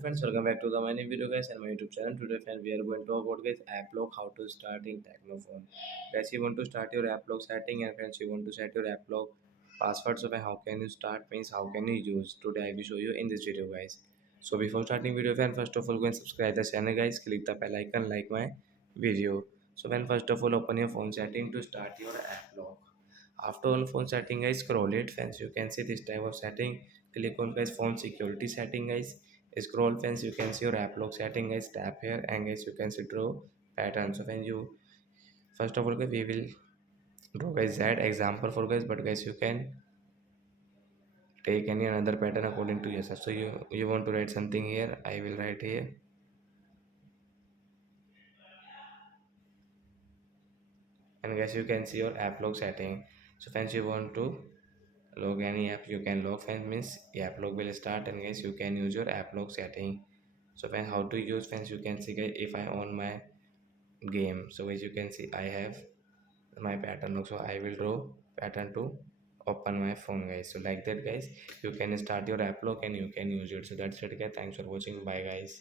Friends, welcome back to the my new video guys and my YouTube channel. Today friends, we are going to talk about guys Applock, how to start in Tecno phone. Guys, you want to start your Applock setting, and friends, you want to set your Applock password. So how can you start means how can you use. Today I will show you in this video guys. So before starting video friends, first of all go and subscribe the channel guys, click the bell icon, like my video. So when first of all open your phone setting to start your Applock. After on phone setting guys, scroll it friends, you can see this type of setting. Click on guys phone security setting guys. Scroll friends, you can see your app lock setting guys, tap here and guys you can see draw pattern. So when you first of all guys, we will draw guys that example for guys, but guys you can take any another pattern according to yourself. So you want to write something here, I will write here. And guys you can see your app lock setting. So friends, you want to log any app, you can log friends, means the app lock will start, and guys you can use your app lock setting. So when how to use friends, you can see guys, if I on my game, so as you can see I have my pattern look, so I will draw pattern to open my phone guys. So like that guys, you can start your app lock and you can use it. So that's it guys, thanks for watching, bye guys.